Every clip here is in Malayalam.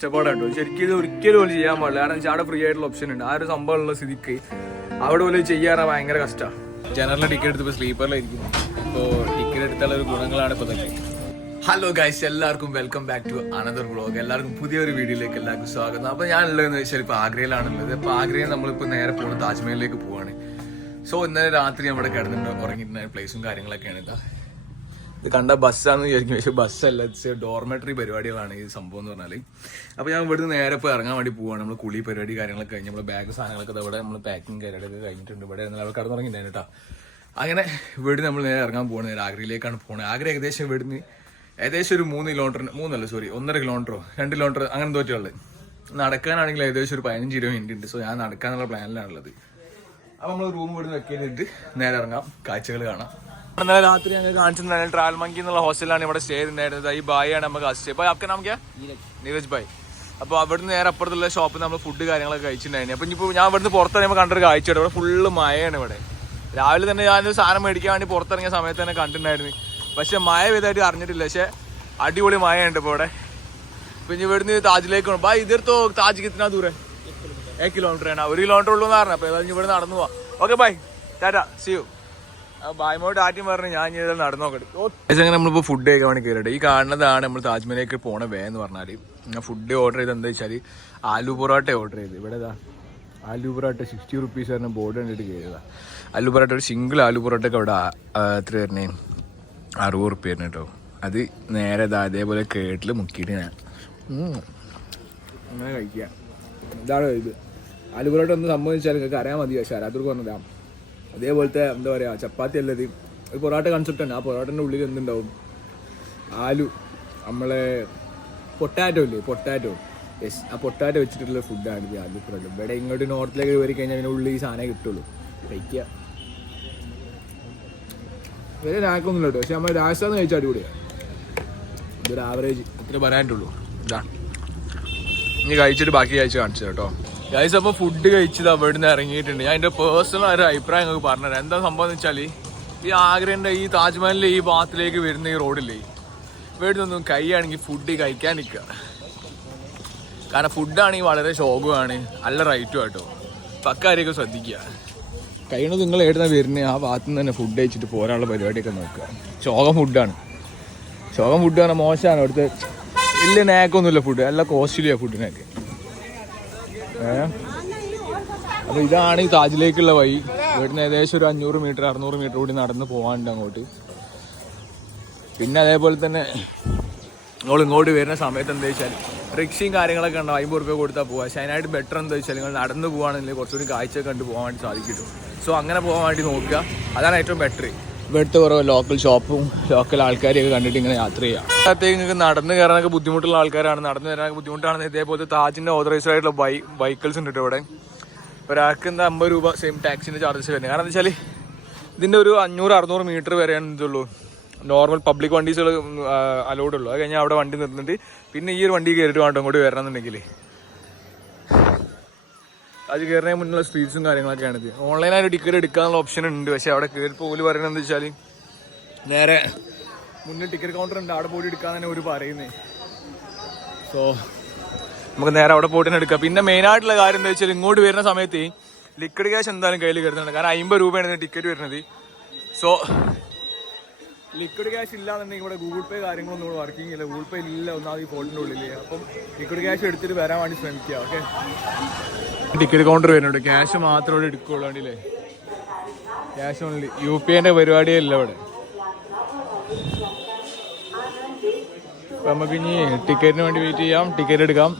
കഷ്ടപ്പാടുണ്ടോ ശരിക്കും ഇത് ഒരിക്കലും പോലും ചെയ്യാൻ പാടില്ല. കാരണം വെച്ചാൽ അവിടെ ഫ്രീ ആയിട്ടുള്ള ഓപ്ഷൻ ഉണ്ട്. ആ ഒരു സംഭവമുള്ള സ്ഥിതിക്ക് അവിടെ പോലും ചെയ്യാറ് ഭയങ്കര കഷ്ടമാണ്. ജനറൽ ടിക്കറ്റ് എടുത്തപ്പോൾ സ്ലീപ്പറിലായിരിക്കും. ഇപ്പോൾ ടിക്കറ്റ് എടുത്തുള്ള ഒരു ഗുണങ്ങളാണ് ഇപ്പോൾ തന്നെ. ഹലോ ഗൈസ്, എല്ലാവർക്കും welcome back to another vlog. എല്ലാവർക്കും പുതിയൊരു വീഡിയോയിലേക്ക് എല്ലാവർക്കും സ്വാഗതം. അപ്പോൾ ഞാൻ ഉള്ളതെന്ന് വെച്ചാൽ ഇപ്പോൾ ആഗ്രയിലാണുള്ളത്. അപ്പോൾ ആഗ്രയിൽ നമ്മളിപ്പോൾ നേരെ പോകുന്നത് താജ്മഹലിലേക്ക് പോവാണ്. സോ ഇന്നലെ രാത്രി നമ്മുടെ കിടന്നിട്ട് ഉറങ്ങിയിട്ടുണ്ടായ പ്ലേസും കാര്യങ്ങളൊക്കെയാണ് ഇതാ. ഇത് കണ്ട ബസ്സാണെന്ന് വിചാരിക്കും, പക്ഷേ ബസ്സല്ല, ഡോർമെട്രി പരിപാടികളാണ് ഈ സംഭവം എന്ന് പറഞ്ഞാൽ. അപ്പോൾ ഞാൻ ഇവിടുന്ന് നേരെ ഇപ്പോൾ ഇറങ്ങാൻ വേണ്ടി പോവാണ്. നമ്മൾ കുളി പരിപാടി കാര്യങ്ങളൊക്കെ കഴിഞ്ഞ് നമ്മുടെ ബാഗ് സാധനങ്ങളൊക്കെ ഇവിടെ നമ്മൾ പാക്കിങ് കാര്യങ്ങളൊക്കെ കഴിഞ്ഞിട്ടുണ്ട്. ഇവിടെ നമ്മൾ കടന്നുറങ്ങിയിട്ടുണ്ടായിരുന്നു കേട്ടോ. അങ്ങനെ ഇവിടുന്ന് നമ്മൾ നേരെ ഇറങ്ങാൻ പോകുന്നത് നേരെ ആഗ്രയിലേക്കാണ് പോകുന്നത്. ആഗ്ര ഏകദേശം ഇവിടുന്ന് ഏകദേശം ഒരു 3 കിലോമീറ്റർ 1.5 കിലോമീറ്ററോ 2 കിലോമീറ്റർ അങ്ങനെ തോറ്റുള്ളത്. നടക്കാനാണെങ്കിൽ ഏകദേശം ഒരു 15-20 മിനിറ്റ് ഉണ്ട്. സോ ഞാൻ നടക്കാനുള്ള പ്ലാനിലാണുള്ളത്. അപ്പോൾ നമ്മൾ റൂം ഇവിടുന്ന് വെക്കിയിട്ട് നേരെ ഇറങ്ങാം, കാഴ്ചകൾ കാണാം. ഇന്നലെ രാത്രി ഞങ്ങൾ കാണിച്ചിട്ടുണ്ടായിരുന്നു ട്രാവൽ മങ്കി എന്നുള്ള ഹോസ്റ്റലിലാണ് ഇവിടെ സ്റ്റേ ചെയ്തിട്ടുണ്ടായിരുന്നത്. ഈ ബായാണ് നമുക്ക് അസ്റ്റേ ബായ് ഒക്കെ നമുക്ക് നീരജ് ബായ്. അപ്പോൾ അവിടുന്ന് നേരെ അപ്പുറത്തുള്ള ഷോപ്പിൽ നമ്മൾ ഫുഡ് കാര്യങ്ങളൊക്കെ കഴിച്ചിട്ടുണ്ടായിരുന്നു. അപ്പോൾ ഇപ്പോൾ ഞാൻ ഇവിടുന്ന് പുറത്തിറങ്ങുമ്പോൾ കണ്ടൊരു കാഴ്ച ഇവിടെ ഫുള്ള് മഴയാണ്. ഇവിടെ രാവിലെ തന്നെ ഞാനൊരു സാധനം മേടിക്കാൻ വേണ്ടി പുറത്തിറങ്ങിയ സമയത്ത് തന്നെ കണ്ടിട്ടുണ്ടായിരുന്നു. പക്ഷെ മഴ പെയ്തായിട്ട് അറിഞ്ഞിട്ടില്ല. പക്ഷെ അടിപൊളി മഴയുണ്ട് ഇപ്പോൾ ഇവിടെ. പിന്നെ ഇവിടുന്ന് താജിലേക്ക് പോകണം. ബായ് ഇതോ താജ് കിतना दूर है? 1 കിലോമീറ്റർ ആണ്. 1 കിലോമീറ്റർ ഉള്ളൂ എന്ന് പറഞ്ഞു. അപ്പോൾ ഏതായാലും ഇവിടെ നടന്നു പോവാം. Okay bye, tata, see you. ബായ്മോട്ട് ആദ്യം പറഞ്ഞു ഞാൻ ഇതെല്ലാം നടന്നു നോക്കട്ടെ. അങ്ങനെ നമ്മളിപ്പോൾ ഫുഡ് കഴിക്കാൻ വേണ്ടി കയറിയിട്ട് ഈ കാണുന്നതാണ് നമ്മൾ താജ്മഹലിലേക്ക് പോണ വേ എന്ന് പറഞ്ഞാൽ. ഞാൻ ഫുഡ് ഓർഡർ ചെയ്ത് എന്താ വെച്ചാൽ ആലു പൊറോട്ട ഓർഡർ ചെയ്ത്. ഇവിടെ ആലു പൊറോട്ട 60 റുപ്പീസ് പറഞ്ഞ ബോർഡ് കണ്ടിട്ട് കയറിയതാണ്. ആലു പൊറോട്ട ഒരു സിംഗിൾ ആലു പൊറോട്ടയ്ക്ക് അവിടെ എത്ര വരുന്നേ 60 റുപ്യ വരുന്നു കേട്ടോ. അത് നേരെ അതേപോലെ കേട്ടിൽ മുക്കിയിട്ട് ഞാൻ അങ്ങനെ കഴിക്കുക. ഇതാണ് ഇത് ആലു പൊറോട്ട ഒന്ന് സംഭവിച്ചാൽ നിങ്ങൾക്ക് അറിയാൻ മതി. പക്ഷേ അരാത്തൂർക്ക് പറഞ്ഞതാണ് അതേപോലത്തെ എന്താ പറയുക ചപ്പാത്തി അല്ലത് ഒരു പൊറോട്ട കൺസെപ്റ്റ് ആണ്. ആ പൊറോട്ടൻ്റെ ഉള്ളിൽ എന്തുണ്ടാവും? ആലു, നമ്മളെ പൊട്ടാറ്റോ ഇല്ലേ, പൊട്ടാറ്റോ. യെസ്, ആ പൊട്ടാറ്റോ വെച്ചിട്ടുള്ള ഫുഡാണ് ഇത് ആലു പൊറോട്ട. ഇവിടെ ഇങ്ങോട്ട് നോർത്തിലേക്ക് കയറി കഴിഞ്ഞാൽ അതിൻ്റെ ഉള്ളിൽ ഈ സാധനം കിട്ടുള്ളൂ. കഴിക്കുക വലിയ രാക്കൊന്നും കേട്ടോ. പക്ഷെ നമ്മൾ രാജസ്ഥാൻ കഴിച്ചാൽ അടിപൊളിയാണ്. ഇതൊരു ആവറേജ് അത്ര പറയാനുള്ളൂ. ഇതാണ് ഇനി കഴിച്ചിട്ട് ബാക്കി കഴിച്ച് കാണിച്ചു കേട്ടോ ഗൈസ്. അപ്പോൾ ഫുഡ് കഴിച്ചത് അവിടെ നിന്ന് ഇറങ്ങിയിട്ടുണ്ട്. ഞാൻ എൻ്റെ പേഴ്സണൽ ഒരു അഭിപ്രായം നിങ്ങൾക്ക് പറഞ്ഞുതരാം. എന്താ സംഭവം എന്ന് വെച്ചാൽ ഈ ആഗ്രേൻ്റെ ഈ താജ്മഹലിൻ്റെ ഈ ഭാഗത്തിലേക്ക് വരുന്ന ഈ റോഡില്ലേ, ഇവിടെ നിന്നൊന്നും കൈയാണെങ്കിൽ ഫുഡ് കഴിക്കാൻ നിൽക്കുക. കാരണം ഫുഡാണെങ്കിൽ വളരെ ശോകമാണ്, നല്ല റൈറ്റും കേട്ടോ. പക്കാരെയൊക്കെ ശ്രദ്ധിക്കുക. കഴിയണത് നിങ്ങൾ എവിടുന്നാണ് വരുന്നത് ആ ഭാഗത്തു നിന്ന് തന്നെ ഫുഡ് കഴിച്ചിട്ട് പോരാനുള്ള പരിപാടിയൊക്കെ നോക്കുക. ശോകം ഫുഡാണ് പറഞ്ഞാൽ മോശമാണ്. അവിടുത്തെ വലിയ നേക്കൊന്നുമില്ല ഫുഡ്, നല്ല കോസ്റ്റ്ലിയാണ് ഫുഡിനൊക്കെ. അപ്പോൾ ഇതാണ് ഈ താജിലേക്കുള്ള വഴി. ഇവിടുന്ന് ഏകദേശം ഒരു 500 മീറ്റർ 600 മീറ്റർ കൂടി നടന്ന് പോകാനുണ്ട് അങ്ങോട്ട്. പിന്നെ അതേപോലെ തന്നെ നിങ്ങൾ ഇങ്ങോട്ട് വരുന്ന സമയത്ത് എന്താ വെച്ചാൽ റിക്ഷയും കാര്യങ്ങളൊക്കെ ഉണ്ടാവും. 50 റുപ്യ കൊടുത്താൽ പോവുക. പക്ഷേ അതിനായിട്ട് ബെറ്റർ എന്താ വെച്ചാൽ നിങ്ങൾ നടന്ന് പോവുകയാണെങ്കിൽ കുറച്ചുകൂടി കാഴ്ച കണ്ട് പോകാൻ വേണ്ടി സാധിക്കും. സോ അങ്ങനെ പോകാൻ വേണ്ടി നോക്കുക, അതാണ് ഏറ്റവും ബെറ്റർ. ഇവിടുത്തെ കുറേ ലോക്കൽ ഷോപ്പും ലോക്കൽ ആൾക്കാരെയൊക്കെ കണ്ടിട്ട് ഇങ്ങനെ യാത്ര ചെയ്യാം. അത്തേക്ക് നിങ്ങൾക്ക് നടന്ന് കയറാനൊക്കെ ബുദ്ധിമുട്ടുള്ള ആൾക്കാരാണ്, നടന്ന് വരാനൊക്കെ ബുദ്ധിമുട്ടാണ്. ഇതേപോലത്തെ താജിൻ്റെ ഓതറൈസ്ഡ് ആയിട്ടുള്ള ബൈക്കിൾസ് ഉണ്ട് കേട്ടോ ഇവിടെ. ഒരാൾക്ക് എന്താ 50 രൂപ സെയിം ടാക്സിൻ്റെ ചാർജസ് വരുന്നത്. കാരണം എന്താ വെച്ചാൽ ഇതിൻ്റെ ഒരു 500-600 മീറ്റർ വരെയാണ് ഇതുള്ളൂ. നോർമൽ പബ്ലിക് വണ്ടീസുകൾ അലൗഡ് ഉള്ളൂ. അത് കഴിഞ്ഞാൽ അവിടെ വണ്ടി നിർത്തിട്ട് പിന്നെ ഈ ഒരു വണ്ടി കയറിയിട്ട് വേണ്ട ഇങ്ങോട്ട് വരണമെന്നുണ്ടെങ്കിൽ. അത് കയറുന്നതിന് മുന്നുള്ള സ്ട്രീറ്റ്സും കാര്യങ്ങളൊക്കെയാണിത്. ഓൺലൈനായിട്ട് ടിക്കറ്റ് എടുക്കാനുള്ള ഓപ്ഷൻ ഉണ്ട്. പക്ഷേ അവിടെ കയറിപ്പോൾ പോലും പറയുന്നത് എന്താ വെച്ചാൽ നേരെ മുന്നിൽ ടിക്കറ്റ് കൗണ്ടർ ഉണ്ട്, അവിടെ പോയിട്ട് എടുക്കാൻ തന്നെ ഒരു പറയുന്നത്. സോ നമുക്ക് നേരെ അവിടെ പോയിട്ട് തന്നെ എടുക്കാം. പിന്നെ മെയിനായിട്ടുള്ള കാര്യം എന്താ വെച്ചാൽ ഇങ്ങോട്ട് വരുന്ന സമയത്ത് ലിക്വിഡ് ക്യാഷ് എന്തായാലും കയ്യിൽ കയറുന്നുണ്ട്. കാരണം 50 രൂപയാണ് ടിക്കറ്റ് വരുന്നത്. സോ ലിക്വിഡ് ക്യാഷ് ഇല്ലാന്നുണ്ടെങ്കിൽ ഇവിടെ ഗൂഗിൾ പേ കാര്യങ്ങളൊന്നും ഇവിടെ വർക്കിംഗ് ഇല്ല. ഗൂഗിൾ പേ ഇല്ല ഒന്നാമത് ഈ ഫോണിൻ്റെ ഉള്ളിൽ. അപ്പം ലിക്വിഡ് ക്യാഷ് എടുത്തിട്ട് വരാൻ വേണ്ടി ശ്രമിക്കുക. ഓക്കെ, ടിക്കറ്റ് കൗണ്ടർ വരുന്നുണ്ട്. ക്യാഷ് മാത്രമേ ഇവിടെ എടുക്കുകയുള്ളൂ. വേണ്ടിയില്ലേ, ക്യാഷ് ഓൺലി. UPI പരിപാടിയേ ഇല്ല ഇവിടെ. അപ്പം നമുക്ക് ഇനി ടിക്കറ്റിന് വേണ്ടി വെയിറ്റ് ചെയ്യാം, ടിക്കറ്റ് എടുക്കാം.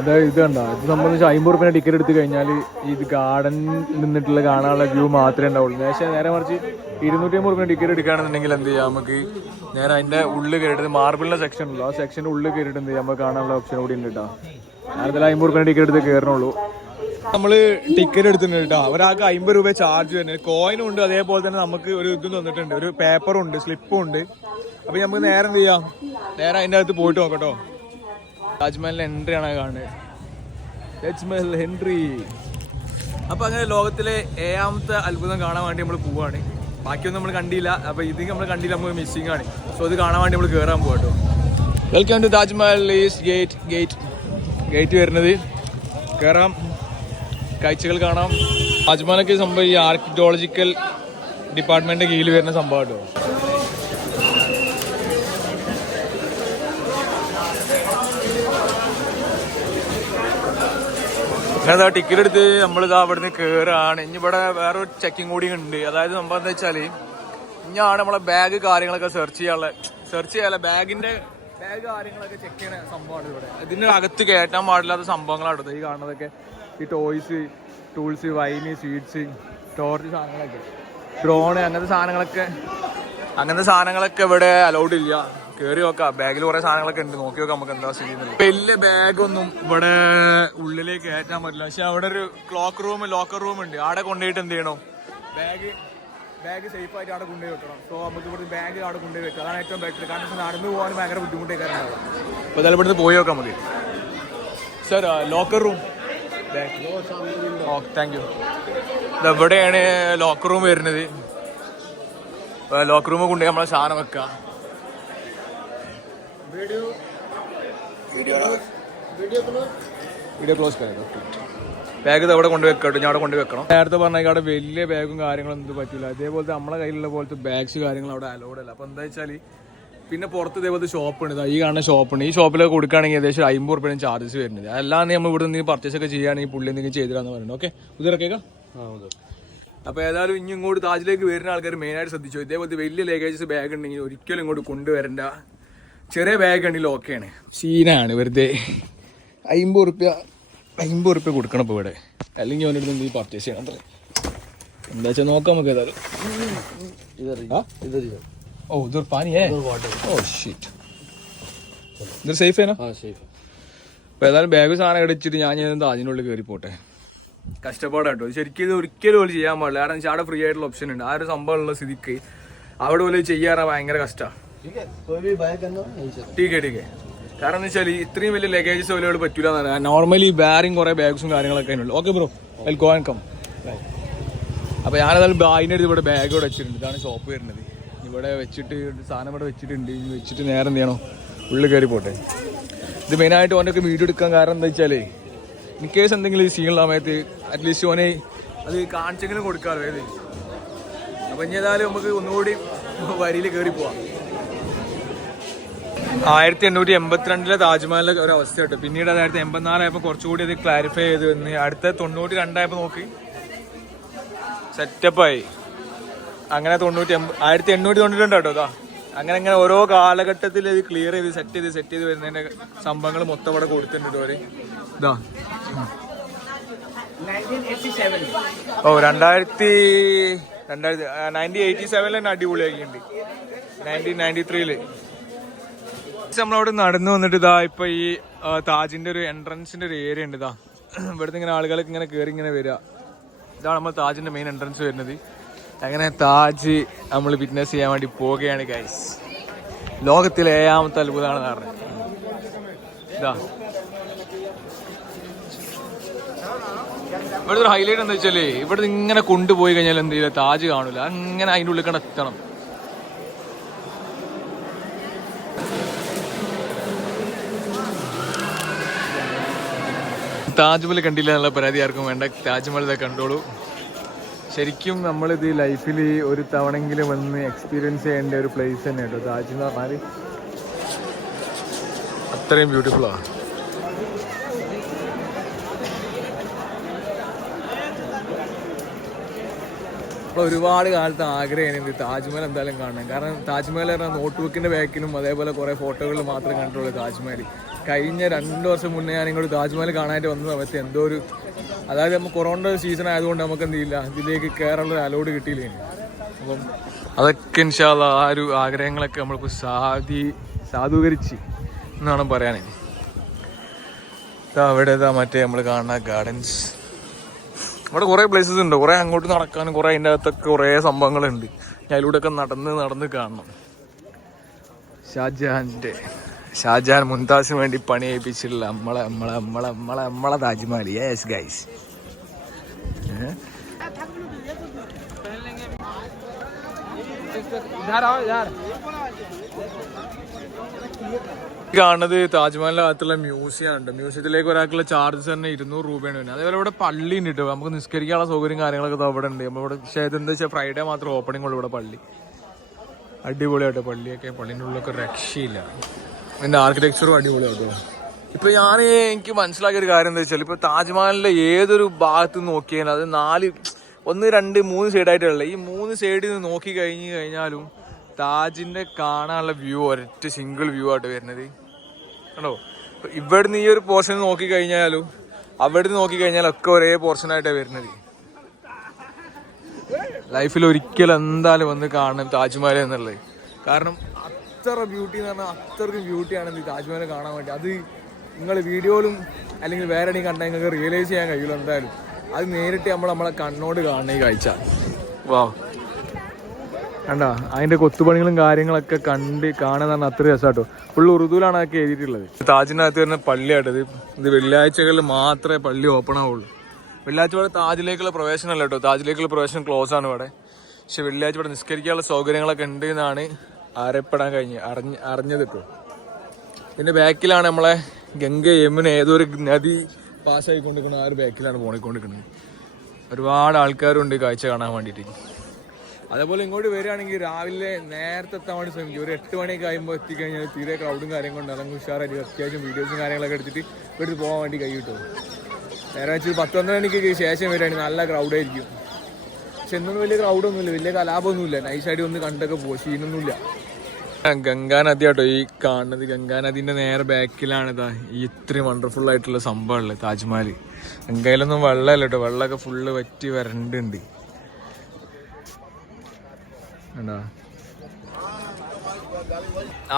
അതായത് ഇത് കണ്ടോ, ഇത് സംബന്ധിച്ച് 50 റുപ്യ ടിക്കറ്റ് എടുത്ത് കഴിഞ്ഞാൽ ഇത് ഗാർഡൻ നിന്നിട്ടുള്ള കാണാനുള്ള വ്യൂ മാത്രമേ ഉണ്ടാവുള്ളൂ. പക്ഷേ നേരെ മറിച്ച് 250 റുപ്യ ടിക്കറ്റ് എടുക്കുകയാണെന്നുണ്ടെങ്കിൽ എന്ത് ചെയ്യാം, നമുക്ക് നേരെ അതിൻ്റെ ഉള്ളിൽ കയറിയിട്ട് മാർബിളിൻ്റെ സെക്ഷൻ ഉള്ളൂ, ആ സെക്ഷൻ്റെ ഉള്ളിൽ കയറിയിട്ട് എന്ത് ചെയ്യാം, നമുക്ക് കാണാനുള്ള ഓപ്ഷൻ കൂടി ഉണ്ട് കേട്ടോ. ഞാനതിൽ 50 റുപ്യ ടിക്കറ്റ് എടുത്ത് കയറണുള്ളൂ. നമ്മൾ ടിക്കറ്റ് എടുത്തിട്ടുണ്ട് കേട്ടോ. ഒരാൾക്ക് 50 രൂപ ചാർജ് വരുന്നത്. കോയിനും ഉണ്ട്, അതേപോലെ തന്നെ നമുക്ക് ഒരു ഇതും തന്നിട്ടുണ്ട്, ഒരു പേപ്പറും ഉണ്ട്, സ്ലിപ്പും ഉണ്ട്. അപ്പോൾ നമുക്ക് നേരെ എന്ത് ചെയ്യാം, നേരെ അതിൻ്റെ അകത്ത് പോയിട്ട് നോക്കട്ടോ. താജ്മഹലിൻ്റെ എൻട്രി ആണ് കാണുന്നത്, താജ്മഹൽ എൻട്രി. അപ്പോൾ അങ്ങനെ ലോകത്തിലെ 7ാമത്തെ അത്ഭുതം കാണാൻ വേണ്ടി നമ്മൾ പോവുകയാണ്. ബാക്കിയൊന്നും നമ്മൾ കണ്ടില്ല. അപ്പോൾ ഇത് നമ്മൾ കണ്ടില്ല, നമുക്ക് മിസ്സിംഗ് ആണ്. സോ ഇത് കാണാൻ വേണ്ടി നമ്മൾ കയറാൻ പോകാം കേട്ടോ. Welcome to Taj Mahal east gate വരുന്നത്. കയറാം, കാഴ്ചകൾ കാണാം. താജ്മഹലൊക്കെ സംഭവം ഈ ആർക്കിയോളജിക്കൽ ഡിപ്പാർട്ട്മെന്റിന്റെ കീഴിൽ വരുന്ന സംഭവം കേട്ടോ. ഞാനതാ ടിക്കറ്റ് എടുത്ത് നമ്മളിതാ അവിടുന്ന് കയറാണ്. ഇനി ഇവിടെ വേറൊരു ചെക്കിങ് കൂടി ഉണ്ട്. അതായത് സംഭവം എന്താ വെച്ചാല് ഇനിയാണ് നമ്മളെ ബാഗ് കാര്യങ്ങളൊക്കെ സെർച്ച് ചെയ്യാനുള്ള ബാഗ് കാര്യങ്ങളൊക്കെ ചെക്ക് ചെയ്യണ സംഭവമാണ് ഇവിടെ. ഇതിന്റെ അകത്ത് കയറ്റാൻ പാടില്ലാത്ത സംഭവങ്ങളാണ് ഈ കാണുന്നതൊക്കെ. ഈ toys, tools, wine, sweets, torch സാധനങ്ങളൊക്കെ, ഡ്രോണ്, അങ്ങനത്തെ സാധനങ്ങളൊക്കെ ഇവിടെ അലൗഡ് ഇല്ല. കയറി നോക്കാം, ബാഗിൽ കുറെ സാധനങ്ങളൊക്കെ ഉണ്ട്, നോക്കി നോക്കാം നമുക്ക് എന്താ ചെയ്യുന്നത്. വലിയ ബാഗൊന്നും ഇവിടെ ഉള്ളിലേക്ക് കയറ്റാൻ പറ്റില്ല. പക്ഷെ അവിടെ ഒരു ലോക്കർ റൂം ഉണ്ട്. അവിടെ കൊണ്ടുപോയിട്ട് എന്ത് ചെയ്യണം, ബാഗ് സേഫ് ആയിട്ട് അവിടെ കൊണ്ടുപോയി വെക്കണം. സോ നമുക്ക് ഇവിടുത്തെ ബാഗ് അവിടെ കൊണ്ടുപോയി വെക്കാം. അതാണ് ഏറ്റവും ബെറ്റർ. കാരണം നടന്നു പോകാനും ഭയങ്കര ബുദ്ധിമുട്ടേക്കാരാണ്. അപ്പോൾ എന്തായാലും ഇവിടുന്ന് പോയി നോക്കാം നമുക്ക്. Sir, locker room. Okay, thank you. ഇതെവിടെയാണ് ലോക്കർ റൂം വരുന്നത്? ലോക്കർ റൂം കൊണ്ടുപോയി നമ്മളെ സാധനം വെക്കാം. വീഡിയോ ക്ലോസ് ചെയ്യാം. ബാഗ് അവിടെ കൊണ്ട് വെക്കട്ടെ, ഞാൻ അവിടെ കൊണ്ട് വെക്കണം. നേരത്തെ പറഞ്ഞാൽ അവിടെ വലിയ ബാഗും കാര്യങ്ങളും ഒന്നും പറ്റില്ല. അതേപോലത്തെ നമ്മളെ കയ്യിലുള്ള പോലത്തെ ബാഗ്സ് കാര്യങ്ങൾ അവിടെ അലൗഡ് അല്ല. അപ്പോൾ എന്താ വെച്ചാൽ പിന്നെ പുറത്ത് ഇതേപോലത്തെ ഷോപ്പുണ്ട്, ഈ കാണുന്ന ഷോപ്പുണ്ട്. ഈ ഷോപ്പിലൊക്കെ കൊടുക്കുകയാണെങ്കിൽ ഏകദേശം 50 രൂപയാണ് ചാർജസ് വരുന്നത്. അല്ലാതെ നമ്മൾ ഇവിടെ നിന്ന് പർച്ചേസ് ഒക്കെ ചെയ്യുകയാണെങ്കിൽ പുള്ളി എന്തെങ്കിലും ചെയ്തിരാന്ന് പറയുന്നത്. ഓക്കെ, ഉദരക്കേക്കാം. അപ്പോൾ ഏതായാലും ഇനി ഇങ്ങോട്ട് താജിലേക്ക് വരുന്ന ആൾക്കാർ മെയിനായിട്ട് ശ്രദ്ധിച്ചു, ഇതേപോലത്തെ വലിയ ലഗേജസ് ബാഗ് ഉണ്ടെങ്കിൽ ഒരിക്കലും ഇങ്ങോട്ട് കൊണ്ടുവരണ്ട. ചെറിയ ബാഗ് ഉണ്ടെങ്കിൽ ഓക്കെയാണ്. സീനാണ് വെറുതെ 50 റുപ്യ കൊടുക്കണം ഇപ്പോൾ ഇവിടെ. അല്ലെങ്കിൽ അവൻ്റെ അടുത്ത് പർച്ചേസ് ചെയ്യണം. അത്ര എന്താ വെച്ചാൽ നോക്കാം നമുക്ക്. ഏതായാലും ഓ ഇതൊരു പാനിയേ. ഓ ഷീറ്റ്, ഇതൊരു സേഫ് ആണോ? അപ്പോൾ ഏതായാലും ബാഗ് സാധനം അടിച്ചിട്ട് ഞാൻ താജിനുള്ളിൽ കയറി പോട്ടെ. കഷ്ടപ്പാടാട്ടോ ശരിക്കും. ഇത് ഒരിക്കലും പോലും ചെയ്യാൻ പാടില്ല. കാരണം വെച്ചാൽ അവിടെ ഫ്രീ ആയിട്ടുള്ള ഓപ്ഷൻ ഉണ്ട്. ആ ഒരു സംഭവം ഉള്ള സ്ഥിതിക്ക് അവിടെ പോലും ചെയ്യാറാ ഭയങ്കര കഷ്ടമാണ്. ടീക്കേ കാരണം എന്ന് വെച്ചാൽ ഇത്രയും വലിയ ലഗേജസ് പോലും പറ്റൂല എന്നാണ്. നോർമലി ബാരിങ് കുറെ ബാഗ്സും കാര്യങ്ങളൊക്കെ അതിനുള്ളൂ. Okay bro, well go and come. അപ്പോൾ ഞാനേതായാലും അതിനടുത്ത് ഇവിടെ ബാഗ് ഇവിടെ വെച്ചിട്ടുണ്ട്. ഇതാണ് ഷോപ്പ് വരുന്നത്. ഇവിടെ വെച്ചിട്ട് സാധനം ഇവിടെ വെച്ചിട്ടുണ്ട്. വെച്ചിട്ട് നേരെ എന്ത് ചെയ്യണോ, ഉള്ളിൽ കയറി പോട്ടെ. ഇത് മെയിനായിട്ട് ഓനൊക്കെ വീഡിയോ എടുക്കാൻ കാരണം എന്താ വെച്ചാൽ ഇൻ കേസ് എന്തെങ്കിലും സീനുള്ള സമയത്ത് അറ്റ്ലീസ്റ്റ് ഓനെ അത് കാണിച്ചെങ്കിലും കൊടുക്കാമല്ലോ. ഏത് അപ്പം ഇനി ഏതായാലും നമുക്ക് ഒന്നുകൂടി വരിയിൽ കയറി പോവാം. 1882 താജ്മഹലിലെ ഒരു അവസ്ഥ കേട്ടോ. പിന്നീട് 1984 കുറച്ചുകൂടി അത് ക്ലാരിഫൈ ചെയ്ത് വന്ന് അടുത്ത 92 നോക്കി സെറ്റപ്പായി. അങ്ങനെ 1892 കേട്ടോ. അതാ അങ്ങനെ ഓരോ കാലഘട്ടത്തിൽ ഇത് ക്ലിയർ ചെയ്ത് സെറ്റ് ചെയ്ത് വരുന്നതിന്റെ സംഭവങ്ങൾ മൊത്തം ഇവിടെ കൊടുത്തിട്ടുണ്ട് അവര്. ഇതാ 1987 തന്നെ അടിപൊളിയാക്കിയിട്ടുണ്ട്. 1993 നമ്മളവിടെ നടന്നു വന്നിട്ട് ഇതാ ഇപ്പൊ ഈ താജിന്റെ ഒരു എൻട്രൻസിന്റെ ഒരു ഏരിയ ഉണ്ട്. ഇതാ ഇവിടുന്ന് ഇങ്ങനെ ആളുകളൊക്കെ ഇങ്ങനെ കയറി ഇങ്ങനെ വരിക. ഇതാണ് നമ്മൾ താജിന്റെ മെയിൻ എൻട്രൻസ് വരുന്നത്. അങ്ങനെ താജ് നമ്മൾ വിറ്റ്നസ് ചെയ്യാൻ വേണ്ടി പോവുകയാണ് ഗൈസ്. ലോകത്തിലെ 7ാമത്തെ അത്ഭുതമാണെന്ന് പറഞ്ഞത്. ഇതാ ഇവിടുത്തെ ഒരു ഹൈലൈറ്റ് എന്താ വെച്ചാല് ഇവിടെ ഇങ്ങനെ കൊണ്ടുപോയി കഴിഞ്ഞാൽ എന്ത് ചെയ്യില്ല, താജ് കാണൂല. അങ്ങനെ അതിൻ്റെ ഉള്ളിൽ കണ്ട് എത്തണം. താജ്മഹൽ കണ്ടില്ല എന്നുള്ള പരാതി ആർക്കും വേണ്ട. താജ്മഹൽ ഇതൊക്കെ കണ്ടോളൂ. ശരിക്കും നമ്മളിത് ലൈഫിൽ ഒരു തവണെങ്കിലും വന്ന് എക്സ്പീരിയൻസ് ചെയ്യേണ്ട ഒരു പ്ലേസ് തന്നെ കേട്ടോ താജ് എന്ന് പറഞ്ഞാൽ. അത്രയും ബ്യൂട്ടിഫുള്ളാണ്. അപ്പോൾ ഒരുപാട് കാലത്ത് ആഗ്രഹമാണ് താജ്മഹൽ എന്തായാലും കാണണം. കാരണം താജ്മഹൽ പറഞ്ഞാൽ നോട്ട് ബുക്കിൻ്റെ ബാക്കിലും അതേപോലെ കുറേ ഫോട്ടോകളിൽ മാത്രം കണ്ടിട്ടുള്ളൂ താജ്മഹൽ. കഴിഞ്ഞ 2 വർഷം മുന്നേ ഞാൻ ഇങ്ങോട്ട് താജ്മഹൽ കാണാനായിട്ട് വന്ന സമയത്ത് എന്തോ ഒരു, അതായത് നമ്മൾ കൊറോണ സീസൺ ആയതുകൊണ്ട് നമുക്ക് എന്ത് ചെയ്യില്ല, ഇതിലേക്ക് കയറാനുള്ള അലോഡ് കിട്ടിയില്ലേ. അപ്പം അതൊക്കെ ഇൻഷാ അല്ലാ ആ ഒരു ആഗ്രഹങ്ങളൊക്കെ നമ്മൾക്ക് സാധൂകരിച്ച് എന്നാണ് പറയാനേ. അവിടെ മറ്റേ നമ്മൾ കാണുന്ന ഗാർഡൻസ്, ഇവിടെ കുറേ പ്ലേസസ് ഉണ്ട്. കുറേ അങ്ങോട്ട് നടക്കാനും കുറേ അതിൻ്റെ അകത്തൊക്കെ കുറേ സംഭവങ്ങളുണ്ട്. ഞാൻ അതിലൂടെയൊക്കെ നടന്ന് കാണണം. ഷാജഹാൻ മുംതാസിന് വേണ്ടി പണി ഏൽപ്പിച്ചിട്ടുള്ള നമ്മളെ താജ്മഹൽ. Yes guys. इधर आओ यार. കാണുന്നത് താജ്മഹലിന്റെ അകത്തുള്ള മ്യൂസിയം ഉണ്ട്. മ്യൂസിയത്തിലേക്ക് ഒരാൾക്കുള്ള ചാർജ് തന്നെ 200 രൂപയാണ് വരുന്നത്. അതേപോലെ ഇവിടെ പള്ളി ഉണ്ട് കേട്ടോ, നമുക്ക് നിസ്കരിക്കാനുള്ള സൗകര്യം കാര്യങ്ങളൊക്കെ അവിടെ ഉണ്ട്. നമ്മളിവിടെ പക്ഷേ ഇതെന്താ വെച്ചാൽ ഫ്രൈഡേ മാത്രം ഓപ്പണിംഗ് ഉള്ളൂ ഇവിടെ പള്ളി. അടിപൊളിയാട്ടോ പള്ളിയൊക്കെ, പള്ളിൻ്റെ ഉള്ളിലൊക്കെ രക്ഷയില്ല. അതിൻ്റെ ആർക്കിടെക്ചറും അടിപൊളിയാട്ടോ. ഇപ്പൊ എനിക്ക് മനസ്സിലാക്കിയ ഒരു കാര്യം എന്താ വെച്ചാൽ, ഇപ്പൊ താജ്മഹലിന്റെ ഏതൊരു ഭാഗത്ത് നോക്കിയാൽ അത് 4, 1, 2, 3 സൈഡായിട്ടുള്ള ഈ 3 സൈഡിൽ നിന്ന് നോക്കി കഴിഞ്ഞാലും താജിന്റെ കാണാനുള്ള വ്യൂ ഒരൊറ്റ സിംഗിൾ വ്യൂ ആയിട്ട് വരുന്നത് കണ്ടോ. ഇവിടുന്ന് ഈ ഒരു പോർഷൻ നോക്കി കഴിഞ്ഞാലും അവിടുന്ന് നോക്കി കഴിഞ്ഞാലും ഒക്കെ ഒരേ പോർഷനായിട്ടാണ് വരുന്നത്. ലൈഫിൽ ഒരിക്കലും എന്തായാലും വന്ന് കാണണം താജ്മഹൽ എന്നുള്ളത്. കാരണം അത്ര ബ്യൂട്ടി എന്ന് പറഞ്ഞാൽ അത്രയ്ക്കും ബ്യൂട്ടിയാണ് ഈ താജ്മഹൽ കാണാൻ വേണ്ടി. അത് നിങ്ങൾ വീഡിയോയിലും അല്ലെങ്കിൽ വേറെ എവിടെയും കണ്ടാൽ നിങ്ങൾക്ക് റിയലൈസ് ചെയ്യാൻ കഴിയില്ല. എന്തായാലും അത് നേരിട്ട് നമ്മളെ കണ്ണോട് കാണുന്ന ഈ കാഴ്ച. വാ കണ്ടാ, അതിന്റെ കൊത്തുപണികളും കാര്യങ്ങളൊക്കെ കാണാൻ പറഞ്ഞാൽ അത്ര രസമാട്ടോ. ഫുൾ ഉറുദുവിലാണ് അതൊക്കെ എഴുതിയിട്ടുള്ളത്. താജിനകത്ത് വരുന്ന പള്ളിയാട്ടത്. ഇത് വെള്ളിയാഴ്ചകളിൽ മാത്രമേ പള്ളി ഓപ്പൺ ആവുള്ളൂ. വെള്ളിയാഴ്ച ഇവിടെ താജിലേക്കുള്ള പ്രവേശനം അല്ല കേട്ടോ, താജിലേക്കുള്ള പ്രവേശനം ക്ലോസ് ആണ് ഇവിടെ. പക്ഷെ വെള്ളിയാഴ്ച ഇവിടെ നിസ്കരിക്കാനുള്ള സൗകര്യങ്ങളൊക്കെ ഉണ്ട് എന്നാണ് അറിയപ്പെടാൻ അറിഞ്ഞത് കേട്ടോ. ഇതിന്റെ ബാക്കിലാണ് നമ്മളെ ഗംഗ യമുന ഏതൊരു നദി പാസ്സായിക്കൊണ്ടിരിക്കുന്നത്. ആ ഒരു ബാക്കിലാണ് പോയിക്കൊണ്ടിരിക്കുന്നത്. ഒരുപാട് ആൾക്കാരുണ്ട് കാഴ്ച കാണാൻ വേണ്ടിയിട്ട്. അതേപോലെ ഇങ്ങോട്ട് വരികയാണെങ്കിൽ രാവിലെ നേരത്തെ എത്താൻ വേണ്ടി ശ്രമിക്കും. ഒരു 8 മണിയൊക്കെ ആകുമ്പോൾ എത്തിക്കഴിഞ്ഞാൽ തീരെ ക്രൗഡും കാര്യങ്ങളും അല്ലെങ്കിൽ ഉഷാറായിട്ട് അത്യാവശ്യം വീഡിയോസും കാര്യങ്ങളൊക്കെ എടുത്തിട്ട് ഇവിടുന്ന് പോകാൻ വേണ്ടി കൈ കിട്ടും. നേരെ വെച്ചാൽ 10-11 മണിക്ക് ശേഷം വരികയാണെങ്കിൽ നല്ല ക്രൗഡായിരിക്കും. പക്ഷെ എന്നൊന്നും വലിയ ക്രൗഡൊന്നുമില്ല, വലിയ കലാപമൊന്നുമില്ല. നൈസായിട്ട് ഒന്ന് കണ്ടൊക്കെ പോകും, സീനൊന്നുമില്ല. ഗംഗാനദി ആട്ടോ ഈ കാണുന്നത്. ഗംഗാനദിന്റെ നേരെ ബാക്കിലാണ് ഇതാ ഈ ഇത്രയും വണ്ടർഫുൾ ആയിട്ടുള്ള സംഭവമുള്ളത് താജ്മഹൽ. ഗംഗയിലൊന്നും വെള്ളമല്ല കേട്ടോ, വെള്ളമൊക്കെ ഫുള്ള് വറ്റി വരണ്ടുണ്ട്.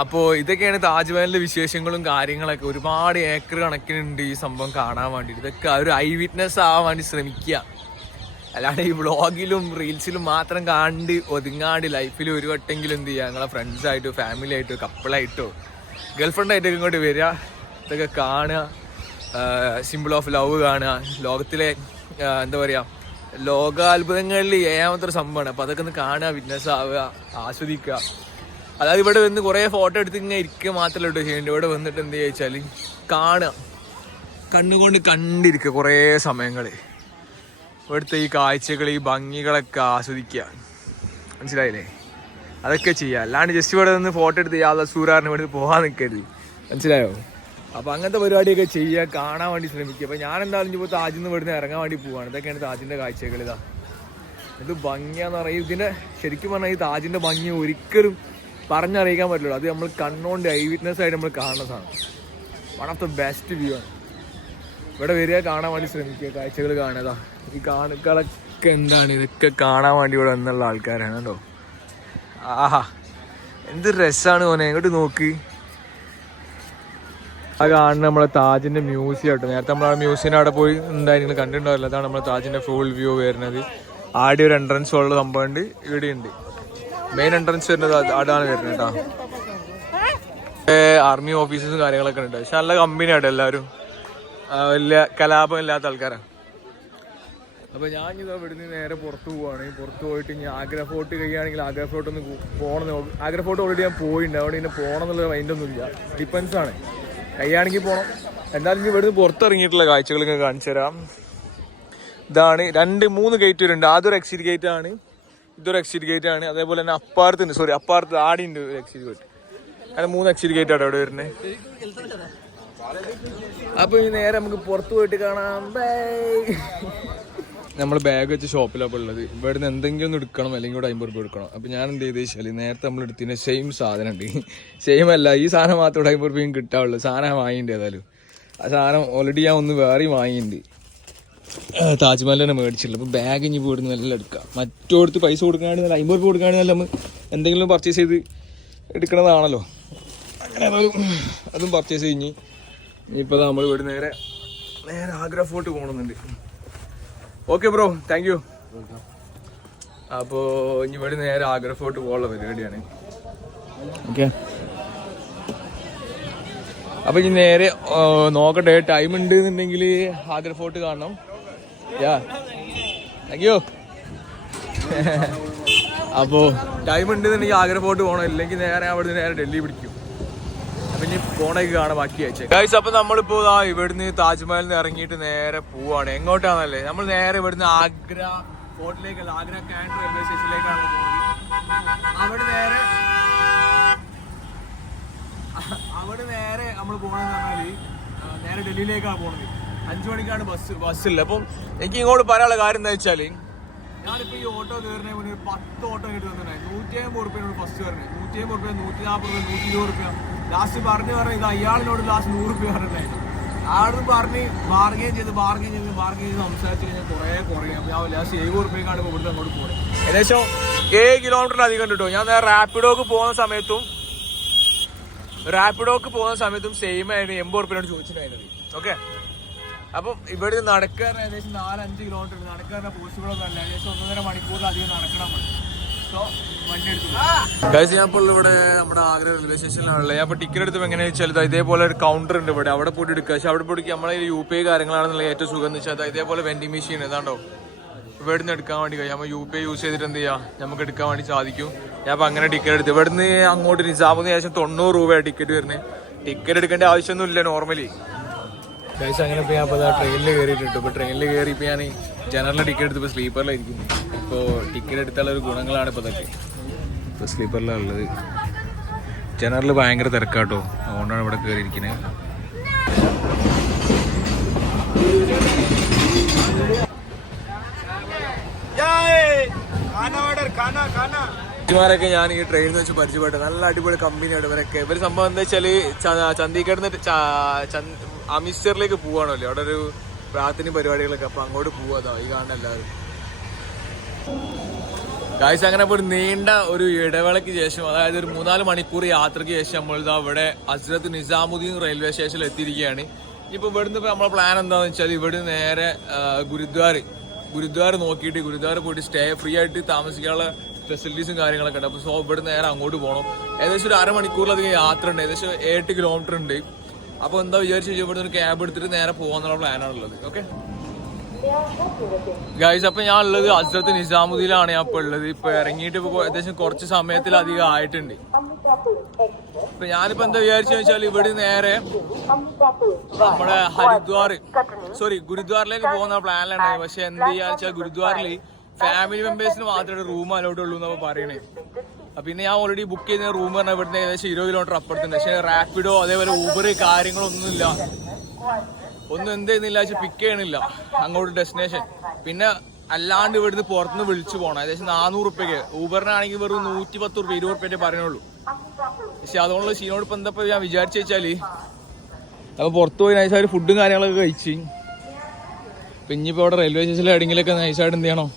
അപ്പോ ഇതൊക്കെയാണ് താജ്മഹലിന്റെ വിശേഷങ്ങളും കാര്യങ്ങളൊക്കെ. ഒരുപാട് ഏക്കർ കണക്കിനുണ്ട് ഈ സംഭവം കാണാൻ വേണ്ടിട്ട്. ഇതൊക്കെ ഒരു ഐ വിറ്റ്നസ് ആവാൻ വേണ്ടി ശ്രമിക്കുക. അല്ലാണ്ട് ഈ വ്ളോഗിലും റീൽസിലും മാത്രം കണ്ട് ഒതുങ്ങാണ്ട് ലൈഫിൽ ഒരു വട്ടെങ്കിലും എന്ത് ചെയ്യുക, നിങ്ങളെ ഫ്രണ്ട്സായിട്ടോ ഫാമിലി ആയിട്ടോ കപ്പിളായിട്ടോ ഗേൾഫ്രണ്ടായിട്ടൊക്കെ ഇങ്ങോട്ട് വരിക, ഇതൊക്കെ കാണുക, സിമ്പിൾ ഓഫ് ലവ് കാണുക. ലോകത്തിലെ എന്താ പറയുക, ലോകാത്ഭുതങ്ങളിൽ 7ാമത്തെ സംഭവമാണ്. അപ്പോൾ അതൊക്കെ ഒന്ന് കാണുക, വിറ്റ്നസ് ആവുക, ആസ്വദിക്കുക. അതായത് ഇവിടെ വന്ന് കുറേ ഫോട്ടോ എടുത്ത് ഇങ്ങനെ ഇരിക്കുക മാത്രമല്ല കേട്ടോ ചെയ്യേണ്ടത്. ഇവിടെ വന്നിട്ട് എന്ത് ചോദിച്ചാൽ കാണുക, കണ്ണുകൊണ്ട് കണ്ടിരിക്കുക കുറേ സമയങ്ങൾ. ഇവിടുത്തെ ഈ കാഴ്ചകൾ, ഈ ഭംഗികളൊക്കെ ആസ്വദിക്കുക. മനസ്സിലായില്ലേ? അതൊക്കെ ചെയ്യുക. അല്ലാണ്ട് ജസ്റ്റ് ഇവിടെ നിന്ന് ഫോട്ടോ എടുത്ത് യാതൊരു സൂരാറിന് ഇവിടെ പോകാൻ നിൽക്കരുത്. മനസ്സിലായോ? അപ്പോൾ അങ്ങനത്തെ പരിപാടിയൊക്കെ ചെയ്യുക, കാണാൻ വേണ്ടി ശ്രമിക്കുക. അപ്പോൾ ഞാൻ എന്തായാലും ഇപ്പോൾ താജിൽ നിന്ന് ഇവിടുന്ന് ഇറങ്ങാൻ വേണ്ടി പോവുകയാണ്. ഇതൊക്കെയാണ് താജിൻ്റെ കാഴ്ചകൾ. ഇത് ഭംഗിയാന്ന് പറയും. ഇതിൻ്റെ ശരിക്കും പറഞ്ഞാൽ ഈ താജിൻ്റെ ഭംഗി ഒരിക്കലും പറഞ്ഞറിയിക്കാൻ പറ്റില്ല. അത് നമ്മൾ കണ്ണുകൊണ്ട് ഐ വിറ്റ്നസ് ആയിട്ട് നമ്മൾ കാണുന്ന സാധനം. One of the best view ആണ്. ഇവിടെ വരിക, കാണാൻ വേണ്ടി ശ്രമിക്കുക, കാഴ്ചകൾ കാണുക. ഈ കാണുകളൊക്കെ എന്താണ്, ഇതൊക്കെ കാണാൻ വേണ്ടി ഇവിടെ വന്നുള്ള ആൾക്കാരാണ് കേട്ടോ. ആഹാ, എന്ത് രസമാണ് മോനെ, ഇങ്ങോട്ട് നോക്ക്. ആ കാണുന്ന നമ്മളെ താജിൻ്റെ മ്യൂസിയം കേട്ടോ. നേരത്തെ നമ്മൾ ആ മ്യൂസിയം അവിടെ പോയി എന്തായാലും നിങ്ങൾ കണ്ടിട്ടുണ്ടാവില്ല. അതാണ് നമ്മളെ താജിൻ്റെ ഫുൾ വ്യൂ വരുന്നത്. ആടെ ഒരു എൻട്രൻസ് ഉള്ള സംഭവമുണ്ട്, ഇവിടെയുണ്ട്. മെയിൻ എൻട്രൻസ് വരുന്നത് അതാണ് വരുന്നത് കേട്ടോ. ആർമി ഓഫീസേഴ്സും കാര്യങ്ങളൊക്കെ ഉണ്ട്. പക്ഷെ നല്ല കമ്പനിയാട്ടോ എല്ലാവരും, വലിയ കലാപം ഇല്ലാത്ത ആൾക്കാരാണ്. അപ്പോൾ ഞാനിത് ഇവിടുന്ന് നേരെ പുറത്ത് പോവുകയാണ്. പുറത്ത് പോയിട്ട് ഇനി ആഗ്ര ഫോർട്ട് കഴിയുകയാണെങ്കിൽ ആഗ്ര ഫോർട്ട് ഒന്ന് പോകണം. ആഗ്ര ഫോർട്ട് ഓൾറെഡി ഞാൻ പോയിട്ടുണ്ട്. അവിടെ ഇങ്ങനെ പോകണം എന്നുള്ള മൈൻഡൊന്നുമില്ല, ഡിപ്പെൻസാണ്. കഴിയുകയാണെങ്കിൽ പോകണം. എന്തായാലും ഇനി ഇവിടുന്ന് പുറത്തിറങ്ങിയിട്ടുള്ള കാഴ്ചകൾ ഇങ്ങനെ കാണിച്ചു തരാം. ഇതാണ് 2-3 ഗേറ്റ് വരുന്നുണ്ട്. അതൊരു എക്സിറ്റ് ഗേറ്റ് ആണ്, ഇതൊരു എക്സിറ്റ് ഗേറ്റ് ആണ്. അതേപോലെ തന്നെ അപ്പാർത്ത് ആടിയുണ്ട് ഒരു എക്സിറ്റ് ഗേറ്റ്. അങ്ങനെ 3 എക്സിറ്റ് ഗേറ്റ് ആണ് അവിടെ വരുന്നത്. അപ്പോൾ ഈ നേരെ നമുക്ക് പുറത്ത് പോയിട്ട് കാണാം. നമ്മൾ ബാഗ് വെച്ച് ഷോപ്പിലാണ് ഉള്ളത്. ഇവിടുന്ന് എന്തെങ്കിലും ഒന്ന് എടുക്കണം, അല്ലെങ്കിൽ ഇവിടെ 50 രൂപ എടുക്കണം. അപ്പോൾ ഞാൻ എന്ത് ചെയ്ത് വെച്ചാൽ നേരത്തെ നമ്മൾ എടുത്തതിന് സെയിം സാധനം ഉണ്ട്. സെയിം അല്ല, ഈ സാധനം മാത്രം ഇവിടെ 50 രൂപയും കിട്ടാവുള്ളൂ. സാധനം വാങ്ങിയിട്ടുണ്ട്. ഏതായാലും ആ സാധനം ഓൾറെഡി ഞാൻ ഒന്ന് വേറെയും വാങ്ങിയിട്ടുണ്ട്. താജ്മഹൽ തന്നെ മേടിച്ചിട്ടുള്ളൂ. അപ്പോൾ ബാഗ് ഇനി ഇവിടുന്ന് എല്ലാം എടുക്കാം. മറ്റോടത്ത് പൈസ കൊടുക്കുകയാണെങ്കിൽ 50 രൂപ കൊടുക്കുകയാണെങ്കിൽ നമ്മൾ എന്തെങ്കിലും പർച്ചേസ് ചെയ്ത് എടുക്കണതാണല്ലോ. അങ്ങനെ ഏതായാലും അതും പർച്ചേസ് കഴിഞ്ഞ് ഇനിയിപ്പോൾ നമ്മൾ ഇവിടെ നേരെ ആഗ്ര ഫോർട്ട് പോകണമെന്നുണ്ട്. Okay bro, thank you. അപ്പോൾ ഇനി ഇവിടെ നേരെ ആഗ്ര ഫോർട്ട് പോകാനുള്ള പരിപാടിയാണ്. ഓക്കെ, അപ്പോൾ ഇനി നേരെ നോക്കട്ടെ. ടൈം ഉണ്ട് എന്നുണ്ടെങ്കിൽ ആഗ്ര ഫോർട്ട് കാണണം. യാ, താങ്ക് യു. അപ്പോൾ ടൈം ഉണ്ട് എന്നുണ്ടെങ്കിൽ ആഗ്ര ഫോർട്ട് പോകണം, ഇല്ലെങ്കിൽ നേരെ അവിടെ നേരെ ഡൽഹി പിടിക്കും. അപ്പം ഇനി ഫോണൊക്കെ കാണാൻ ബാക്കി അയച്ചേ ഗൈസ്. അപ്പൊ നമ്മളിപ്പോ ഇവിടുന്ന് താജ്മഹലിൽ നിന്ന് ഇറങ്ങിയിട്ട് നേരെ പോവാണ്. എങ്ങോട്ടാണല്ലേ? നമ്മൾ നേരെ ഇവിടുന്ന് ആഗ്ര ഫോർട്ടിലേക്കല്ല, ആഗ്ര കാൻഡ് റെയിൽവേ സ്റ്റേഷനിലേക്കാണ് പോകുന്നത്. അവിടെ നേരെ നമ്മൾ പോകണമെന്ന് പറഞ്ഞാൽ നേരെ ഡൽഹിയിലേക്കാണ് പോകുന്നത്. 5 മണിക്കാണ് ബസ്സില്ല. അപ്പം എനിക്ക് ഇങ്ങോട്ട് പറയാനുള്ള കാര്യം എന്താ വെച്ചാൽ, ഞാനിപ്പോൾ ഈ ഓട്ടോ കയറുന്നതിന് മുന്നേ 10 ഓട്ടോ കിട്ടി തന്നിട്ടുണ്ടായി. 150 റുപ്യാണ് ഫസ്റ്റ് കയറുന്നത്. 150 റുപ്യ, 140 റുപ്യ, 120 റുപ്യ. ലാസ്റ്റ് പറഞ്ഞു ഇത് അയാളിനോട് ലാസ്റ്റ് 100 റുപ്യ പറഞ്ഞിട്ടുണ്ടായിരുന്നു. ആടുന്ന് പറഞ്ഞ് ബാർഗെയിൻ ചെയ്ത് സംസാരിച്ച് കഴിഞ്ഞാൽ കുറയും. അപ്പോൾ ഞാൻ ലാസ്റ്റ് 70 റുപ്യക്കാണ് ഇപ്പോൾ ഇവിടുത്തെ അങ്ങോട്ട് പോകുന്നത്. ഏകദേശം 7 കിലോമീറ്ററിലധികം കിട്ടും. ഞാൻ നേരെ റാപ്പിഡോക്ക് പോകുന്ന സമയത്തും സെയിം ആയിട്ട് 80 റുപ്യയോട് ചോദിച്ചിട്ടുണ്ടായിരുന്നത്. ഓക്കെ, അപ്പം ഇവിടെ നടക്കാൻ ഏകദേശം 4-5 കിലോമീറ്റർ നടക്കാൻ പോസിബിളൊന്നും അല്ല. ഏകദേശം 1.5 മണിക്കൂറിലധികം നടക്കണം. സോ വണ്ടി എടുത്തു. ഞാൻ ഇപ്പോൾ ഇവിടെ നമ്മുടെ ആഗ്ര റെയിൽവേ സ്റ്റേഷനിലാണുള്ളത്. ഞാൻ ഇപ്പോൾ ടിക്കറ്റ് എടുത്തപ്പോൾ എങ്ങനെയാണെന്ന് വെച്ചാൽ ഇതേപോലെ ഒരു കൗണ്ടർ ഉണ്ട് ഇവിടെ. അവിടെ പോയിട്ട് എടുക്കുക. പക്ഷെ അവിടെ പോയിട്ട് നമ്മളെ UPI കാര്യങ്ങളാണെന്നുള്ള ഏറ്റവും സുഖം എന്ന് വെച്ചാൽ ഇതേപോലെ വെൻഡിങ് മെഷീൻ ഇതാണ്ടോ ഇവിടെ നിന്ന് എടുക്കാൻ വേണ്ടി കഴിയും. നമ്മൾ UPI യൂസ് ചെയ്തിട്ട് എന്ത് ചെയ്യാം, നമുക്ക് എടുക്കാൻ വേണ്ടി സാധിക്കും. ഞാൻ അപ്പോൾ അങ്ങനെ ടിക്കറ്റ് എടുത്തു. ഇവിടുന്ന് അങ്ങോട്ട് നിസാമുദ്ദീന് ശേഷം 90 രൂപയാണ് ടിക്കറ്റ് വരുന്നത്. ടിക്കറ്റ് എടുക്കേണ്ട ആവശ്യമൊന്നുമില്ല നോർമലി ഗൈസ്. അങ്ങനെ ഇപ്പോൾ ഞാൻ ഇപ്പോൾ ട്രെയിനിൽ കയറിയിട്ടുണ്ട്. ഇപ്പോൾ ട്രെയിനിൽ കയറി ഇപ്പോൾ ഞാൻ ജനറൽ ടിക്കറ്റ് എടുത്തപ്പോൾ സ്ലീപ്പറിലായിരിക്കും. ഇപ്പോൾ ടിക്കറ്റ് എടുത്തുള്ള ഒരു ഗുണങ്ങളാണ് ഇപ്പോൾ ഇതൊക്കെ. ഇപ്പോൾ സ്ലീപ്പറിലാണ് ഉള്ളത്. ജനറൽ ഭയങ്കര തിരക്കാട്ടോ, അതുകൊണ്ടാണ് ഇവിടെ കയറിയിരിക്കുന്നത്. ൊക്കെ ഞാൻ ഈ ട്രെയിനിൽ വെച്ച് പരിചയപ്പെട്ടു. നല്ല അടിപൊളി കമ്പനിയാണ് ഇവരൊക്കെ. ഇവർ സംഭവം എന്താ വെച്ചാല് ചണ്ഡീഗഡിൽ അമൃത്സറിലേക്ക് പോവാണല്ലോ. അവിടെ ഒരു പ്രാർത്ഥന പരിപാടികളൊക്കെ, അപ്പൊ അങ്ങോട്ട് പോവാതാ ഈ കാണുന്ന എല്ലാവരും ഗായ്സ്. അങ്ങനെ ഇപ്പോൾ നീണ്ട ഒരു ഇടവേളയ്ക്ക് ശേഷം, അതായത് ഒരു 3-4 മണിക്കൂർ യാത്രയ്ക്ക് ശേഷം നമ്മളിതാ ഇവിടെ ഹസ്രത്ത് നിസാമുദ്ദീൻ റെയിൽവേ സ്റ്റേഷനിൽ എത്തിയിരിക്കുകയാണ്. ഇനിയിപ്പോൾ ഇവിടുന്ന് ഇപ്പോൾ നമ്മളെ പ്ലാൻ എന്താണെന്ന് വെച്ചാൽ ഇവിടെ നേരെ ഗുരുദ്വാര നോക്കിയിട്ട് ഗുരുദ്വാര പോയിട്ട് ഫ്രീ ആയിട്ട് താമസിക്കാനുള്ള ഫെസിലിറ്റീസും കാര്യങ്ങളൊക്കെ ഉണ്ട്. അപ്പോൾ സോ ഇവിടെ നേരെ അങ്ങോട്ട് പോകണം. ഏകദേശം ഒരു 1/2 മണിക്കൂറിലധികം യാത്ര ഉണ്ട്. ഏകദേശം 8 കിലോമീറ്റർ ഉണ്ട്. അപ്പോൾ എന്താ വിചാരിച്ചു ഇവിടെ ഒരു ക്യാബ് എടുത്തിട്ട് നേരെ പോകാന്നുള്ള പ്ലാനാണുള്ളത്. ഓക്കെ ഗൈസ്, അപ്പോൾ ഞാൻ ഉള്ളത് ഹസ്രത്ത് നിസാമുദ്ദീനിലാണ് ഞാൻ ഇപ്പോൾ ഉള്ളത്. ഇപ്പോൾ ഇറങ്ങിയിട്ട് ഇപ്പോൾ ഏകദേശം കുറച്ച് സമയത്തിലധികം ആയിട്ടുണ്ട്. ഇപ്പൊ ഞാനിപ്പോ എന്താ വിചാരിച്ചെന്ന് വെച്ചാൽ ഇവിടെ നേരെ നമ്മുടെ ഗുരുദ്വാറിലേക്ക് പോകുന്ന പ്ലാനിലാണ്. പക്ഷെ എന്ത് ചെയ്യാന്ന് വെച്ചാൽ ഗുരുദ്വാറിൽ ഫാമിലി മെമ്പേഴ്സിന് മാത്രമേ റൂം അലൗഡ് ഉള്ളൂ എന്നാണ് പറയണേ. പിന്നെ ഞാൻ ഓൾറെഡി ബുക്ക് ചെയ്ത റൂം പറഞ്ഞാൽ ഇവിടുന്ന് ഏകദേശം 20 കിലോമീറ്റർ അപ്പുറത്തുണ്ട്. പക്ഷെ റാപ്പിഡോ അതേപോലെ ഊബർ കാര്യങ്ങളൊന്നുമില്ല. ഒന്നും എന്ത് ചെയ്യുന്നില്ല വെച്ചാൽ പിക്ക് ചെയ്യണില്ല അങ്ങോട്ട് ഡെസ്റ്റിനേഷൻ. പിന്നെ അല്ലാണ്ട് ഇവിടുന്ന് പുറത്തുനിന്ന് വിളിച്ചു പോകണം. ഏകദേശം 400 റുപ്യക്ക്. ഊബറിനാണെങ്കിൽ വെറും 110 റുപ്യ 20 റുപ്യേ പറയുന്നുള്ളൂ. പക്ഷെ അതുകൊണ്ടുള്ള സീനോട് ഇപ്പം എന്താ ഞാൻ വിചാരിച്ചു വെച്ചാല് അപ്പോൾ പുറത്ത് പോയി നൈസായിട്ട് ഫുഡും കാര്യങ്ങളൊക്കെ കഴിച്ച് ഇനിയിപ്പോൾ അവിടെ റെയിൽവേ സ്റ്റേഷനിൽ എവിടെയെങ്കിലൊക്കെ നൈസായിട്ട് എന്ത് ചെയ്യണം,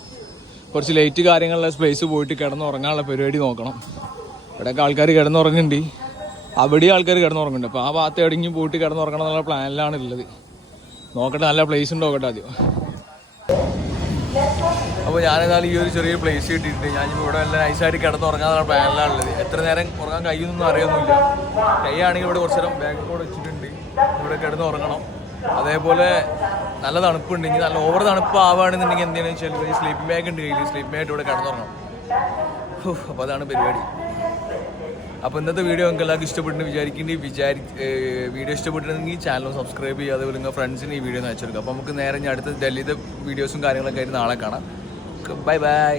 കുറച്ച് ലൈറ്റ് കാര്യങ്ങളുള്ള സ്പേസ് പോയിട്ട് കിടന്നുറങ്ങാനുള്ള പരിപാടി നോക്കണം. ഇവിടെയൊക്കെ ആൾക്കാർ കിടന്നുറങ്ങുന്നുണ്ട്, അവിടെയും ആൾക്കാർ കിടന്നുറങ്ങുന്നുണ്ട്. അപ്പോൾ ആ ഭാഗത്ത് എവിടെയെങ്കിലും പോയിട്ട് കിടന്നുറങ്ങണം എന്നുള്ള പ്ലാനിലാണ് ഉള്ളത്. നോക്കട്ടെ, നല്ല പ്ലേസ് ഉണ്ട് നോക്കട്ടെ ആദ്യം. അപ്പോൾ ഞാനേതായാലും ഈ ഒരു ചെറിയ പ്ലേസ് കിട്ടിയിട്ട് ഞാനിപ്പോൾ ഇവിടെ എല്ലാം നൈസായിട്ട് കിടന്നുറങ്ങാനുള്ള പ്ലാനിലാണുള്ളത്. എത്ര നേരം ഉറങ്ങാൻ കഴിയുമെന്നൊന്നും അറിയൊന്നുമില്ല. കൈയാണെങ്കിൽ ഇവിടെ കുറച്ച് നേരം ബാഗ് കൂടെ വെച്ചിട്ടുണ്ട്, ഇവിടെ കിടന്നുറങ്ങണം. അതേപോലെ നല്ല തണുപ്പുണ്ട്. ഇനി നല്ല ഓവർ തണുപ്പ് ആവുകയാണെന്നുണ്ടെങ്കിൽ എന്താണെന്ന് വെച്ചാൽ ഈ സ്ലീപ്പിംഗ് ബാഗ് ഉണ്ട് കയ്യിൽ, സ്ലീപ്പിംഗ് ബാഗ് ഇവിടെ കിടന്നുറങ്ങണം. അപ്പോൾ അതാണ് പരിപാടി. അപ്പോൾ ഇന്നത്തെ വീഡിയോ നിങ്ങൾക്ക് എല്ലാവർക്കും ഇഷ്ടപ്പെട്ടെന്ന് വീഡിയോ ഇഷ്ടപ്പെട്ടിട്ടുണ്ടെങ്കിൽ ചാനൽ സബ്സ്ക്രൈബ് ചെയ്യുക. അതേപോലെ നിങ്ങൾ ഫ്രണ്ട്സിന് ഈ വീഡിയോ ഒന്ന് അയച്ചെടുക്കുക. അപ്പോൾ നമുക്ക് നേരെ അടുത്ത ഡൽഹിയിലെ വീഡിയോസും കാര്യങ്ങളൊക്കെ ആയിട്ട് നാളെ കാണാം. Bye bye.